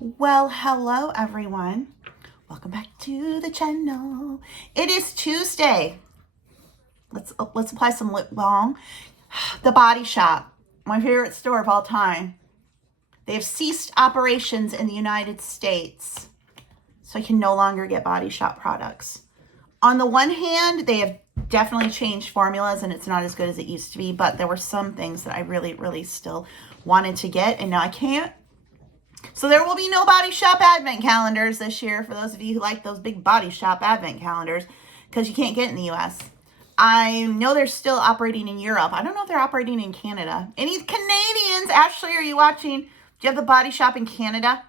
Well, hello everyone. Welcome back to the channel. It is Tuesday. Let's apply some lip balm. The Body Shop, my favorite store of all time. They have ceased operations in the United States, so you can no longer get Body Shop products. On the one hand, they have definitely changed formulas and it's not as good as it used to be, but there were some things that I really still wanted to get and now I can't. So there will be no Body Shop advent calendars this year for those of you who like those big Body Shop advent calendars because you can't get in the US. I know they're still operating in Europe. I don't know if they're operating in Canada. Any Canadians? Ashley, are you watching? Do you have the Body Shop in Canada?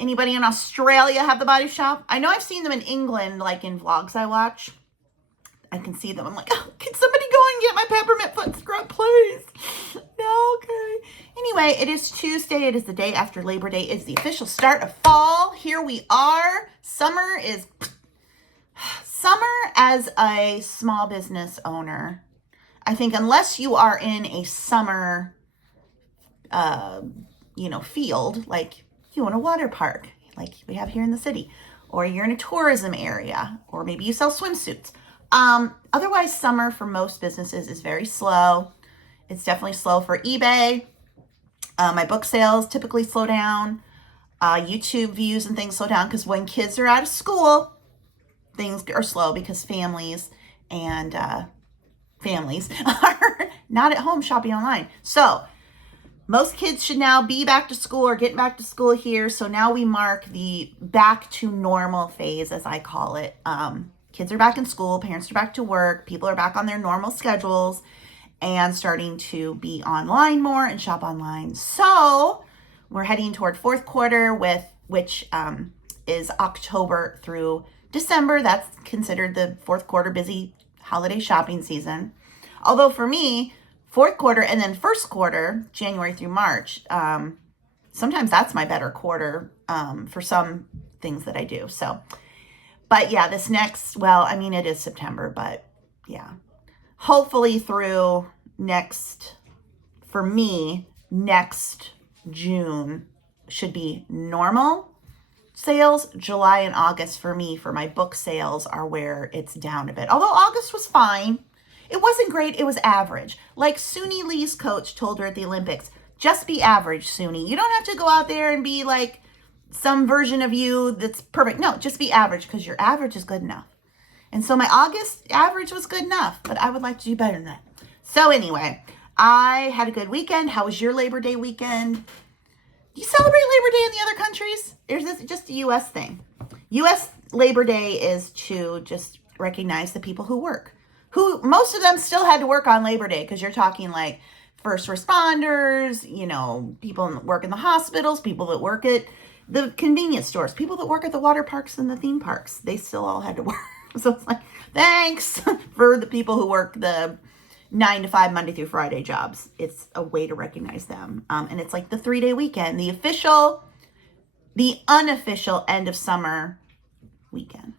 Anybody in Australia have the Body Shop? I know I've seen them in England, like in vlogs I watch. I can see them. I'm like, oh, can somebody go and get my peppermint foot scrub, please? No, okay. Anyway, it is Tuesday. It is the day after Labor Day. It's the official start of fall. Here we are. Summer as a small business owner. I think unless you are in a summer, field, like you own a water park, like we have here in the city, or you're in a tourism area, or maybe you sell swimsuits. Otherwise, summer for most businesses is very slow. It's definitely slow for eBay. My book sales typically slow down. YouTube views and things slow down because when kids are out of school, things are slow because families are not at home shopping online. So most kids should now be back to school or getting back to school here. So now we mark the back to normal phase, as I call it. Kids are back in school, parents are back to work, people are back on their normal schedules and starting to be online more and shop online. So we're heading toward fourth quarter, which is October through December. That's considered the fourth quarter busy holiday shopping season. Although for me, fourth quarter and then first quarter, January through March, sometimes that's my better quarter for some things that I do. So, but yeah, it is September, but yeah, hopefully through next June should be normal sales. July and August for me, for my book sales, are where it's down a bit. Although August was fine. It wasn't great. It was average. Like Suni Lee's coach told her at the Olympics, just be average, Suni. You don't have to go out there and be like some version of you that's perfect. No, just be average because your average is good enough. And so my August average was good enough, but I would like to do better than that. So anyway, I had a good weekend. How was your Labor Day weekend? Do you celebrate Labor Day in the other countries? Or is this just a U.S. thing? U.S. Labor Day is to just recognize the people who work. Who most of them still had to work on Labor Day because you're talking like first responders, people that work in the hospitals, people that work at the convenience stores, people that work at the water parks and the theme parks. They still all had to work. So it's like, thanks for the people who work the 9 to 5 Monday through Friday jobs. It's a way to recognize them. And it's like the 3-day weekend, the unofficial end of summer weekend.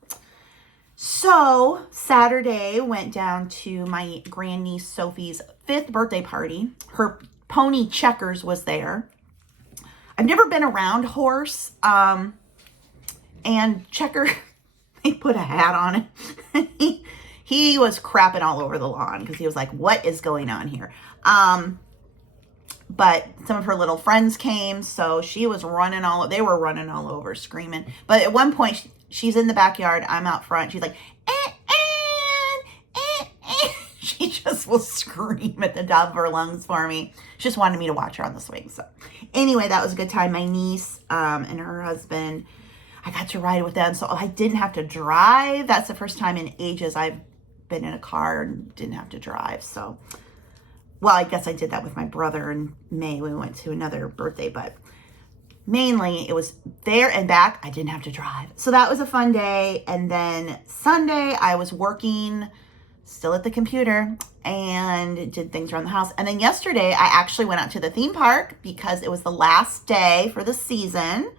So Saturday went down to my grandniece Sophie's 5th birthday party. Her pony Checkers was there. I've never been around horse. And Checker, they put a hat on it. He was crapping all over the lawn because he was like, what is going on here? But some of her little friends came, so they were running all over, screaming. But at one point, she's in the backyard, I'm out front. She's like, eh, eh, eh, eh. She just will scream at the top of her lungs for me. She just wanted me to watch her on the swing. So anyway, that was a good time. My niece and her husband, I got to ride with them, so I didn't have to drive. That's the first time in ages I've been in a car and didn't have to drive. So, well, I guess I did that with my brother in May when we went to another birthday, but mainly it was there and back. I didn't have to drive. So that was a fun day. And then Sunday I was working still at the computer and did things around the house. And then yesterday I actually went out to the theme park because it was the last day for the season.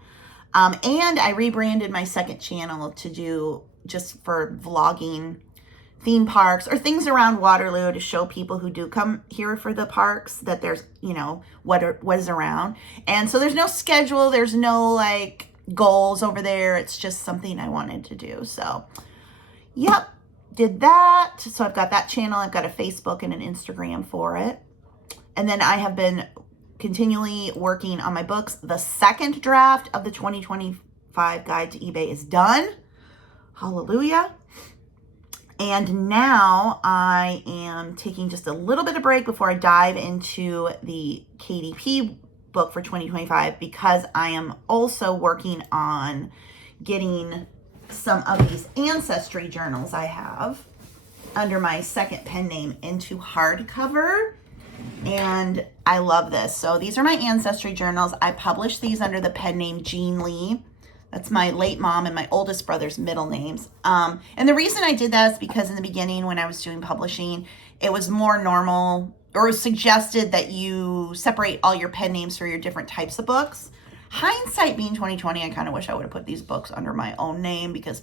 And I rebranded my second channel to do just for vlogging theme parks or things around Waterloo to show people who do come here for the parks that there's, what is around. And so there's no schedule. There's no like goals over there. It's just something I wanted to do. So, yep, did that. So I've got that channel. I've got a Facebook and an Instagram for it. And then I have been continually working on my books. The second draft of the 2025 Guide to eBay is done. Hallelujah. And now I am taking just a little bit of break before I dive into the KDP book for 2025 because I am also working on getting some of these ancestry journals I have under my second pen name into hardcover. And I love this. So these are my ancestry journals. I published these under the pen name Jean Lee. That's my late mom and my oldest brother's middle names. And the reason I did that is because in the beginning when I was doing publishing, it was more normal or it was suggested that you separate all your pen names for your different types of books. Hindsight being 2020, I kind of wish I would have put these books under my own name because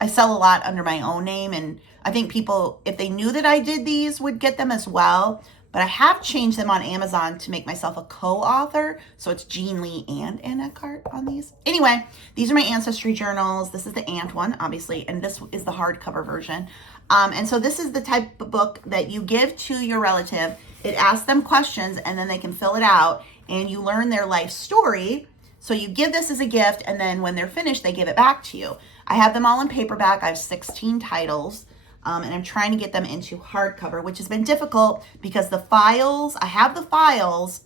I sell a lot under my own name. And I think people, if they knew that I did these, would get them as well. But I have changed them on Amazon to make myself a co-author. So it's Jean Lee and Ann Eckhart on these. Anyway, these are my ancestry journals. This is the Aunt one, obviously, and this is the hardcover version. And so this is the type of book that you give to your relative. It asks them questions and then they can fill it out and you learn their life story. So you give this as a gift and then when they're finished, they give it back to you. I have them all in paperback. I have 16 titles. And I'm trying to get them into hardcover, which has been difficult because I have the files,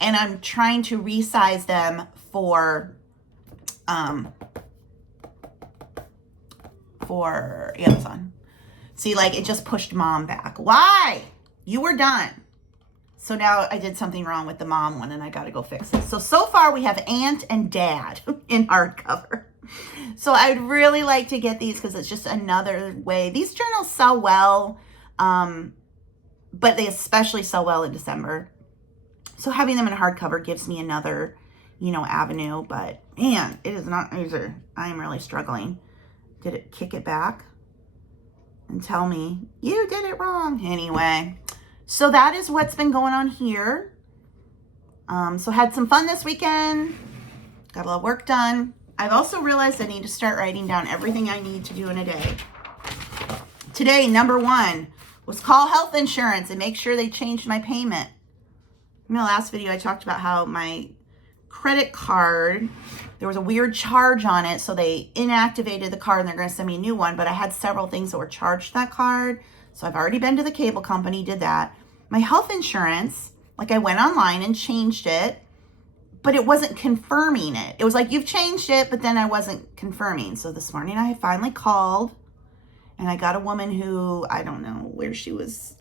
and I'm trying to resize them for Amazon. See, like it just pushed mom back. Why? You were done. So now I did something wrong with the mom one, and I got to go fix it. So far we have Aunt and Dad in hardcover. So I'd really like to get these because it's just another way. These journals sell well, but they especially sell well in December. So having them in hardcover gives me another, avenue. But man, it is not easy. I am really struggling. Did it kick it back and tell me you did it wrong? Anyway, so that is what's been going on here. So had some fun this weekend. Got a lot of work done. I've also realized I need to start writing down everything I need to do in a day. Today, number 1 was call health insurance and make sure they changed my payment. In my last video, I talked about how my credit card, there was a weird charge on it, so they inactivated the card and they're going to send me a new one, but I had several things that were charged to that card, so I've already been to the cable company, did that. My health insurance, I went online and changed it, but it wasn't confirming it. It was like, you've changed it, but then I wasn't confirming. So this morning I finally called and I got a woman who, I don't know where she was.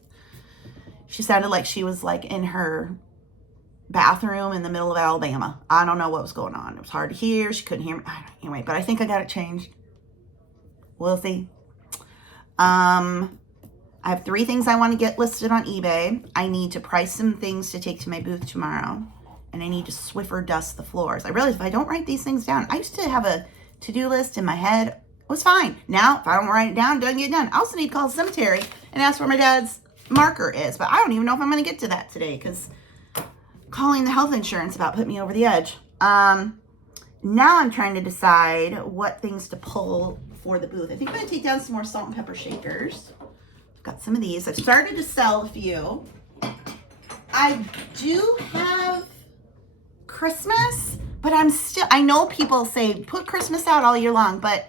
She sounded like she was in her bathroom in the middle of Alabama. I don't know what was going on. It was hard to hear. She couldn't hear me. Anyway, but I think I got it changed. We'll see. I have 3 things I want to get listed on eBay. I need to price some things to take to my booth tomorrow. And I need to Swiffer dust the floors. I realized if I don't write these things down, I used to have a to-do list in my head. It was fine. Now, if I don't write it down, it doesn't get done. I also need to call the cemetery and ask where my dad's marker is. But I don't even know if I'm going to get to that today because calling the health insurance about put me over the edge. Now I'm trying to decide what things to pull for the booth. I think I'm going to take down some more salt and pepper shakers. I've got some of these. I've started to sell a few. I do have Christmas, but I know people say put Christmas out all year long, but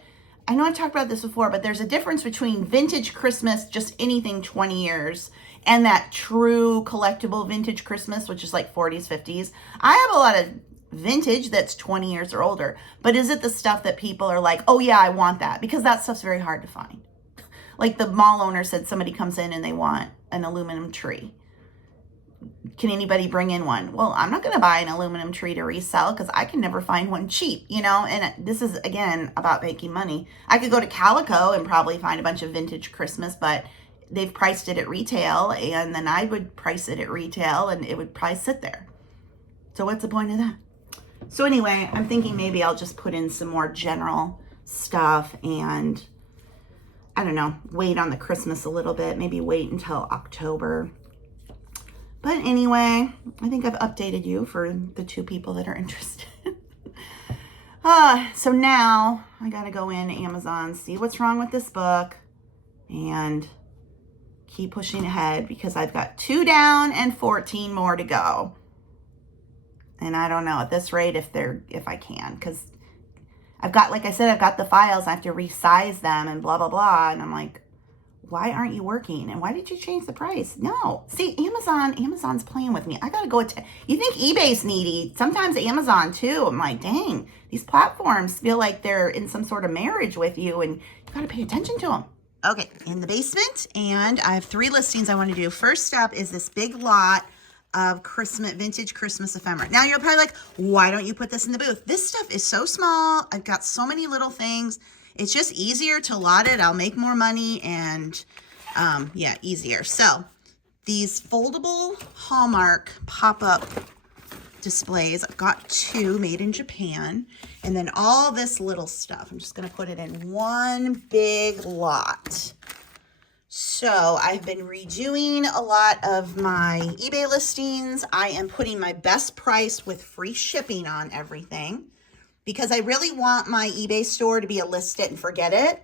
I know I've talked about this before, but there's a difference between vintage Christmas, just anything 20 years, and that true collectible vintage Christmas, which is 40s, 50s. I have a lot of vintage that's 20 years or older, but is it the stuff that people are like, oh yeah, I want that? Because that stuff's very hard to find. The mall owner said somebody comes in and they want an aluminum tree. Can anybody bring in one? Well, I'm not going to buy an aluminum tree to resell because I can never find one cheap, and this is, again, about making money. I could go to Calico and probably find a bunch of vintage Christmas, but they've priced it at retail, and then I would price it at retail, and it would probably sit there. So what's the point of that? So anyway, I'm thinking maybe I'll just put in some more general stuff and I don't know, wait on the Christmas a little bit, maybe wait until October. But anyway, I think I've updated you for the 2 people that are interested. So now I got to go in Amazon, see what's wrong with this book, and keep pushing ahead because I've got 2 down and 14 more to go. And I don't know at this rate if I can, because I've got, like I said, I've got the files. I have to resize them and blah, blah, blah. And I'm like, why aren't you working? And why did you change the price? No. See, Amazon's playing with me. I got to go. You think eBay's needy. Sometimes Amazon too. I'm like, dang, these platforms feel like they're in some sort of marriage with you and you got to pay attention to them. Okay, in the basement, and I have 3 listings I want to do. First up is this big lot of vintage Christmas ephemera. Now you're probably like, why don't you put this in the booth? This stuff is so small. I've got so many little things. It's just easier to lot it. I'll make more money and yeah, easier. So these foldable Hallmark pop-up displays, I've got 2 made in Japan. And then all this little stuff, I'm just going to put it in one big lot. So I've been redoing a lot of my eBay listings. I am putting my best price with free shipping on everything because I really want my eBay store to be a list it and forget it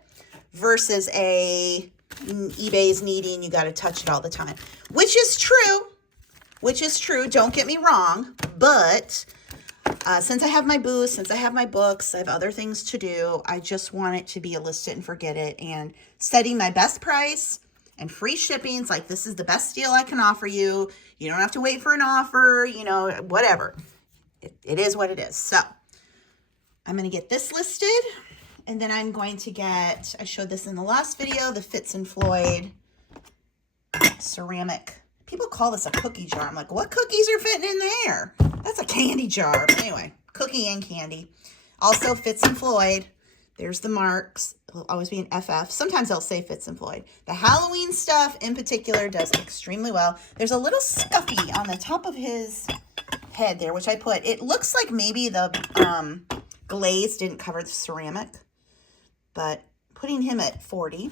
versus a eBay's needy and you got to touch it all the time, which is true. Don't get me wrong. But since I have my booth, since I have my books, I have other things to do. I just want it to be a list it and forget it, and setting my best price and free shipping. It's like, this is the best deal I can offer you. You don't have to wait for an offer, you know, whatever. It is what it is. So I'm going to get this listed, and then I'm going to get, I showed this in the last video, the Fitz and Floyd ceramic. People call this a cookie jar. I'm like, what cookies are fitting in there? That's a candy jar. But anyway, cookie and candy. Also Fitz and Floyd. There's the marks. It'll always be an FF. Sometimes they'll say Fitz and Floyd. The Halloween stuff in particular does extremely well. There's a little scuffy on the top of his head there, which I put. It looks like maybe the glaze didn't cover the ceramic, but putting him at 40.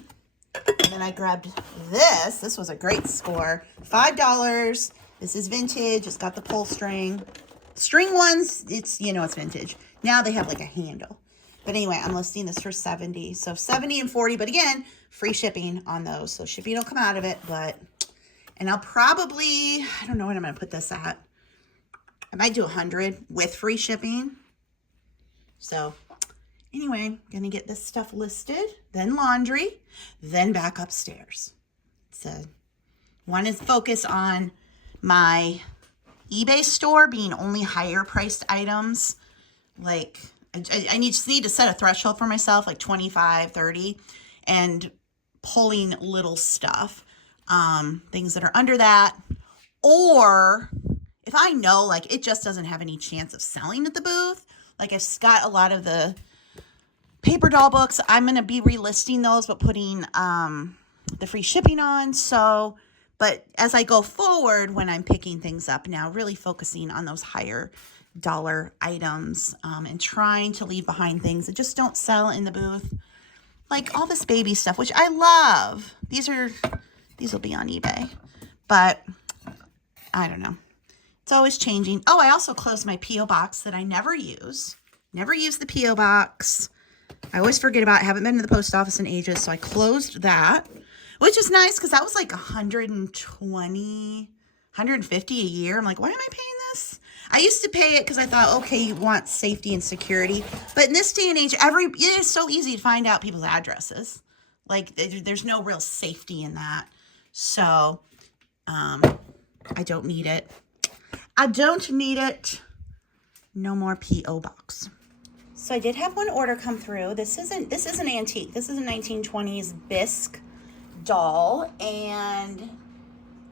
And then I grabbed this. This was a great score. $5. This is vintage. It's got the pull string. String ones, it's, you know, it's vintage. Now they have like a handle. But anyway, I'm listing this for 70. So 70 and 40. But again, free shipping on those. So shipping will come out of it. And I'll probably, I don't know what I'm going to put this at. I might do 100 with free shipping. So anyway, gonna get this stuff listed, then laundry, then back upstairs. So want to focus on my eBay store being only higher priced items. Like I just need to set a threshold for myself, like 25, 30, and pulling little stuff, things that are under that. Or if I know like it just doesn't have any chance of selling at the booth, like I've got a lot of the paper doll books, I'm going to be relisting those, but putting the free shipping on. So, but as I go forward, when I'm picking things up now, really focusing on those higher dollar items and trying to leave behind things that just don't sell in the booth. Like all this baby stuff, which I love. These will be on eBay, but I don't know. It's always changing. Oh, I also closed my P.O. box that I never use. Never use the P.O. box. I always forget about it. Haven't been to the post office in ages, so I closed that, which is nice because that was like $120, $150 a year. I'm like, why am I paying this? I used to pay it because I thought, okay, you want safety and security. But in this day and age, it is so easy to find out people's addresses. Like, there's no real safety in that. So, I don't need it. I don't need it. No more P.O. box. So I did have one order come through. This is an antique. This is a 1920s bisque doll. And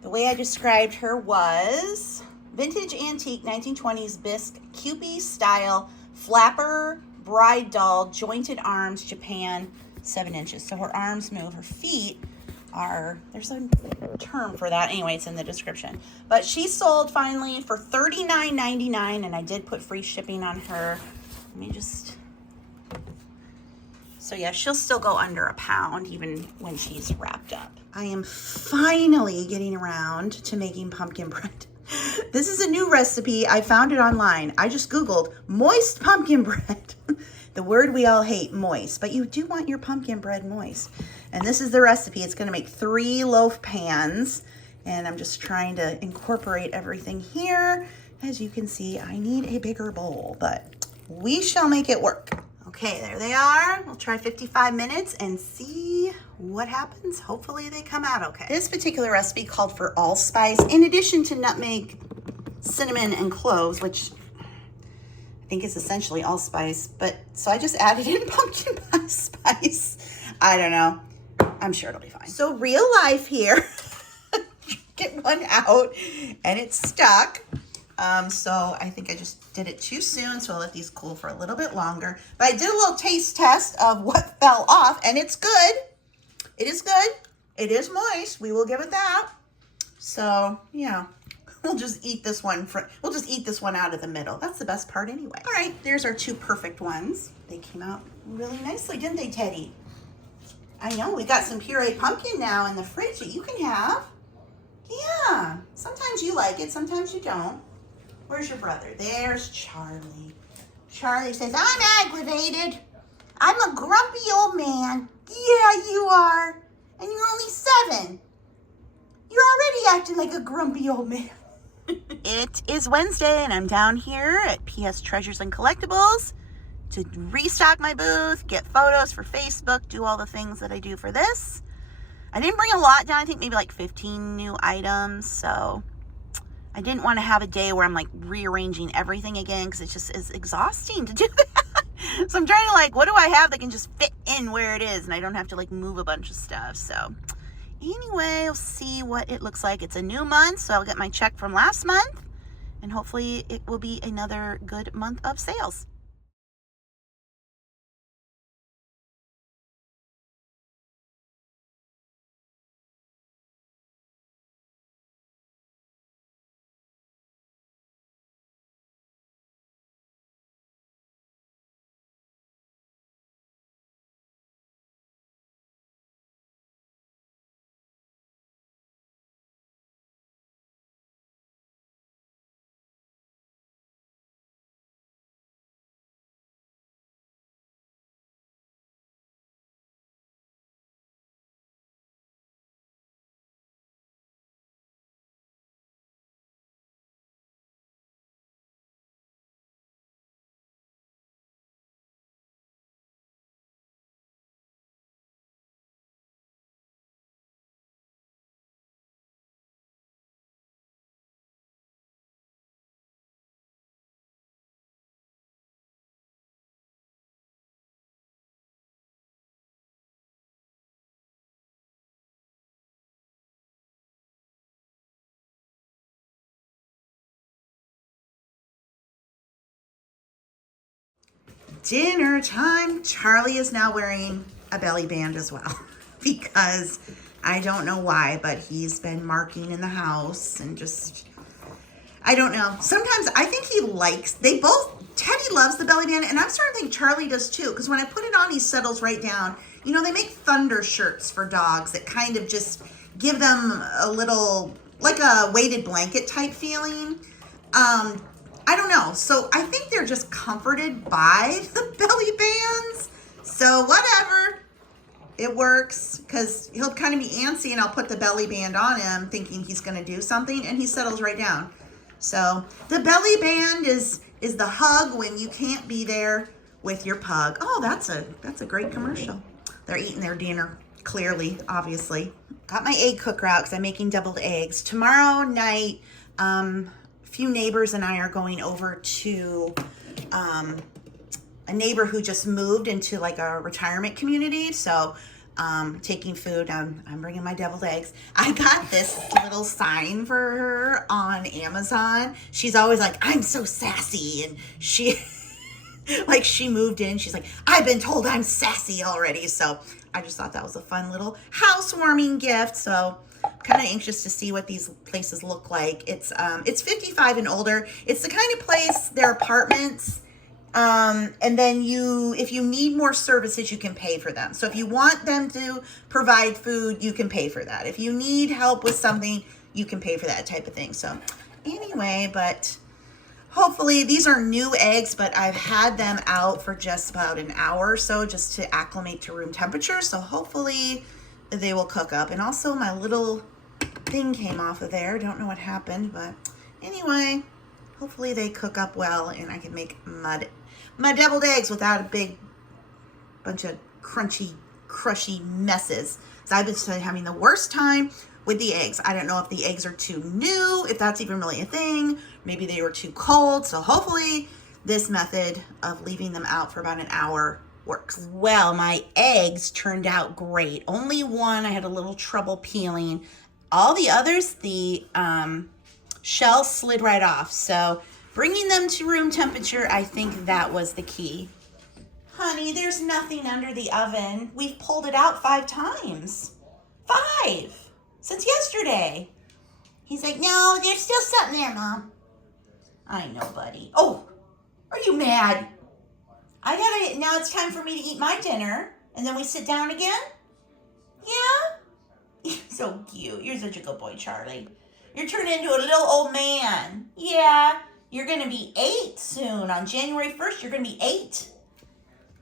the way I described her was vintage antique 1920s bisque Kewpie style flapper bride doll, jointed arms, Japan, 7 inches. So her arms move, her feet are, there's a term for that. Anyway, it's in the description. But she sold finally for $39.99, and I did put free shipping on her. Let me just So yeah, she'll still go under a pound even when she's wrapped up. I am finally getting around to making pumpkin bread. This is a new recipe. I found it online. I just Googled moist pumpkin bread. The word we all hate, moist, but you do want your pumpkin bread moist. And this is the recipe. It's gonna make 3 loaf pans, and I'm just trying to incorporate everything here. As you can see, I need a bigger bowl, but we shall make it work. Okay, there they are. We'll try 55 minutes and see what happens. Hopefully they come out okay. This particular recipe called for allspice, in addition to nutmeg, cinnamon, and cloves, which I think is essentially allspice, but so I just added in pumpkin pie spice. I don't know. I'm sure it'll be fine. So real life here. Get one out and it's stuck. So I think I just did it too soon, so I'll let these cool for a little bit longer. But I did a little taste test of what fell off, and it's good. It is good. It is moist. We will give it that. So yeah, we'll just eat this one. We'll just eat this one out of the middle. That's the best part anyway. All right, there's our 2 perfect ones. They came out really nicely, didn't they, Teddy? I know, we got some pureed pumpkin now in the fridge that you can have. Yeah, sometimes you like it, sometimes you don't. Where's your brother? There's Charlie. Charlie says, I'm aggravated. I'm a grumpy old man. Yeah, you are. And you're only 7. You're already acting like a grumpy old man. It is Wednesday, and I'm down here at PS Treasures and Collectibles to restock my booth, get photos for Facebook, do all the things that I do for this. I didn't bring a lot down. I think maybe like 15 new items, so I didn't want to have a day where I'm like rearranging everything again because it just is exhausting to do that. So I'm trying to like, what do I have that can just fit in where it is and I don't have to like move a bunch of stuff. So anyway, we'll see what it looks like. It's a new month, so I'll get my check from last month and hopefully it will be another good month of sales. Dinner time. Charlie is now wearing a belly band as well because I don't know why, but he's been marking in the house and just, I don't know. Sometimes I think he likes, Teddy loves the belly band, and I'm starting to think Charlie does too, because when I put it on, he settles right down. You know, they make thunder shirts for dogs that kind of just give them a little, like a weighted blanket type feeling. I don't know. So I think they're just comforted by the belly bands. So whatever. It works because he'll kind of be antsy and I'll put the belly band on him thinking he's going to do something and he settles right down. So the belly band is the hug when you can't be there with your pug. Oh, that's a great commercial. They're eating their dinner, clearly, obviously. Got my egg cooker out because I'm making deviled eggs. Tomorrow night, few neighbors and I are going over to a neighbor who just moved into like a retirement community. So taking food, I'm bringing my deviled eggs. I got this little sign for her on Amazon. She's always like, I'm so sassy. And she, like she moved in, she's like, I've been told I'm sassy already. So I just thought that was a fun little housewarming gift. So kind of anxious to see what these places look like. It's 55 and older. It's the kind of place, they're apartments. And then if you need more services, you can pay for them. So if you want them to provide food, you can pay for that. If you need help with something, you can pay for that type of thing. So anyway, but hopefully these are new eggs, but I've had them out for just about an hour or so just to acclimate to room temperature. So hopefully they will cook up. And also my little thing came off of there. Don't know what happened, but anyway, hopefully they cook up well and I can make my deviled eggs without a big bunch of crunchy, crushy messes. So I've been having the worst time with the eggs. I don't know if the eggs are too new, if that's even really a thing. Maybe they were too cold. So hopefully this method of leaving them out for about an hour works. Well, my eggs turned out great. Only one I had a little trouble peeling. All the others, the shell slid right off. So bringing them to room temperature, I think that was the key. Honey, there's nothing under the oven. We've pulled it out 5 times. 5! Since yesterday. He's like, no, there's still something there, Mom. I know, buddy. Oh, are you mad? Now it's time for me to eat my dinner. And then we sit down again? Yeah? You're so cute. You're such a good boy, Charlie. You're turning into a little old man. Yeah. You're going to be 8 soon. On January 1st, you're going to be 8.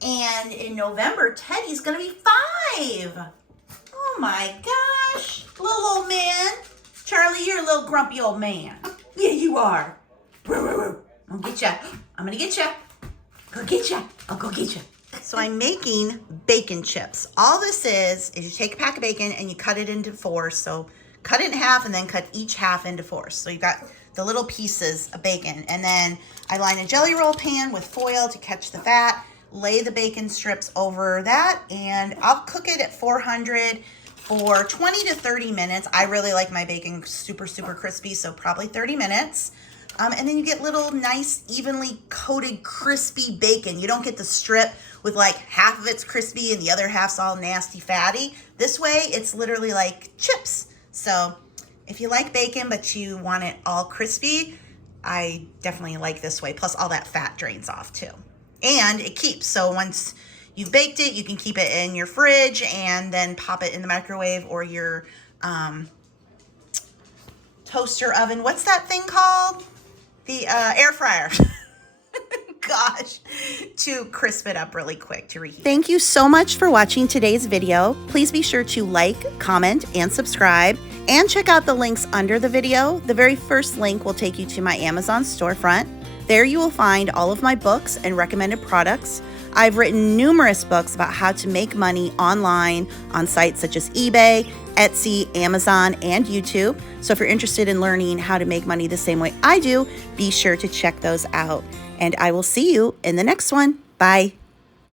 And in November, Teddy's going to be 5. Oh my gosh. Little old man. Charlie, you're a little grumpy old man. Yeah, you are. I'll get you. I'm going to get you. Go get you. I'll go get you. So I'm making bacon chips. All this is you take a pack of bacon and you cut it into 4. So cut it in half and then cut each half into 4. So you got the little pieces of bacon. And then I line a jelly roll pan with foil to catch the fat, lay the bacon strips over that, and I'll cook it at 400 for 20 to 30 minutes. I really like my bacon super, super crispy, so probably 30 minutes. And then you get little nice, evenly coated, crispy bacon. You don't get the strip with like half of it's crispy and the other half's all nasty, fatty. This way, it's literally like chips. So if you like bacon, but you want it all crispy, I definitely like this way. Plus all that fat drains off too. And it keeps. So once you've baked it, you can keep it in your fridge and then pop it in the microwave or your toaster oven. What's that thing called? The air fryer. Gosh, to crisp it up really quick to reheat. Thank you so much for watching today's video. Please be sure to like, comment, and subscribe, and check out the links under the video. The very first link will take you to my Amazon storefront. There you will find all of my books and recommended products. I've written numerous books about how to make money online on sites such as eBay, Etsy, Amazon, and YouTube. So if you're interested in learning how to make money the same way I do, be sure to check those out. And I will see you in the next one. Bye.